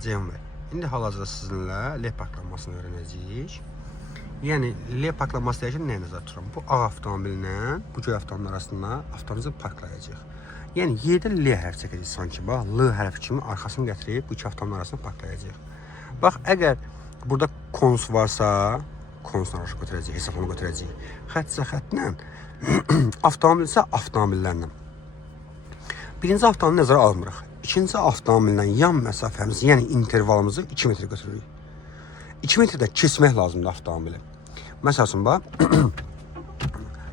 Ceyhun bəy, indi hal-hazırda sizinlə led parklanmasını öyrənəcəyik. Yəni, led parklanması deyəkən nəyə nəzər tuturam? Bu ağ avtomobillə bu göy avtomobilin arasında avtomobilimizi parklayacaq. Yəni, yerdə L hərfi çəkəcək sanki. Bax, L hərfi kimi arxasını gətirib bu iki avtomobilin arasında parklayacaq. Bax, əgər burada kons varsa, konsla arası götürəcək, hesabını götürəcək. Xətsə xətlə, avtomobil isə avtomobillərlə. Birinci avtomobilini nəzərə almırıq. İkinci avtomobillə yan məsafəmizi, yəni intervalımızı 2 metr götürürük. 2 metrdə keçmək lazımdır avtomobili. Məsələn, bax,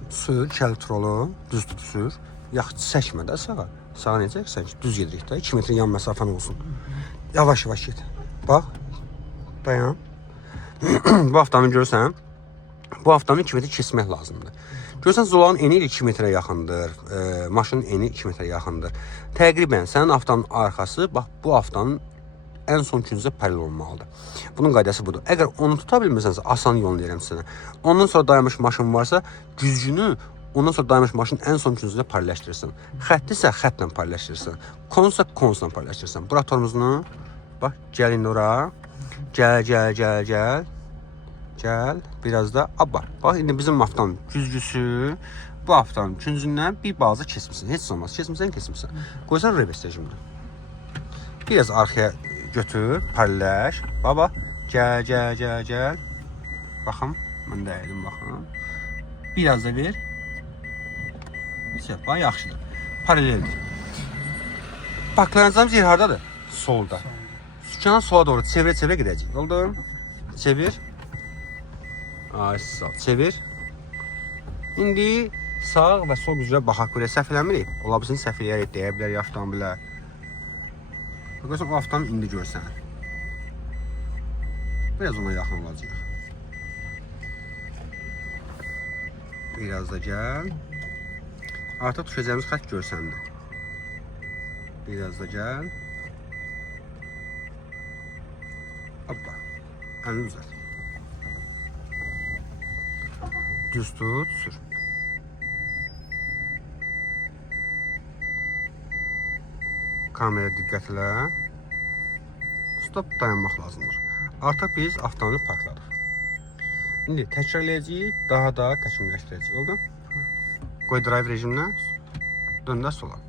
sür, kəltrolu, düz tut sür. Yaxud çəkmə də sağa. Sağa necəksən ki, düz gedirik də, 2 metr yan məsafən olsun. Yavaş-yavaş get. Bax, dayan. Bu avtomobil görürsən, bu avtomobil 2 metr keçmək lazımdır. Görürsən, zolağın eni 2 metrə yaxındır, maşının eni 2 metrə yaxındır. Təqribən sənin avtonun arxası, bax, bu avtonun ən son küncə paralel olmalıdır. Bunun qaydası budur. Əgər onu tuta bilmirsənsə, asan yolunu deyirəm sənə. Ondan sonra dayanmış maşın varsa, güzgünü ondan sonra dayanmış maşının ən son küncündə paralelləşdirirsən. Xətti isə xəttlə paralelləşdirirsən. Konsa konsla paralelləşdirirsən. Bura tormozunu, bax, gəl indi ora. Gəl. Gəl, biraz da abba. Bax, indi bizim avtonun güzgüsü bu avtonun küncündən bir balaca kesmişsin. Heç olmaz, kesmişsən. Qoysan reverse rejimdə. Biraz arxaya götür, paralelləş. Baba, gəl. Baxım, mən də əydim, baxım. Biraz da ver. Bax, yaxşıdır. Paraleldir. Parklanacağımız yer haradadır? Solda. Sükana sola doğru çevirə gedəcək. Oldu? Çevir. Ay, sağ. Çevir. İndi sağ və sol güclə baxaq, belə səhv eləmirik. Ola bilsin səhv eləyərək deyə bilərik avtomobilə. Baxırsan, o avtomobil indi görsən. Biraz ona yaxın olacaq. Biraz da gəl. Artıq düşəcəyimiz xət görsəndir. Biraz da gəl. Hoppa. Əlini uzat. Düz tut, sür. Kameraya diqqətlə. Stop, dayanmaq lazımdır. Artıq biz avtomobili parkladıq. İndi təkrarlayacağıq, daha da təkmilləşdirəcəyik. Oldu? Qoy drive rejiminə, döndər sola.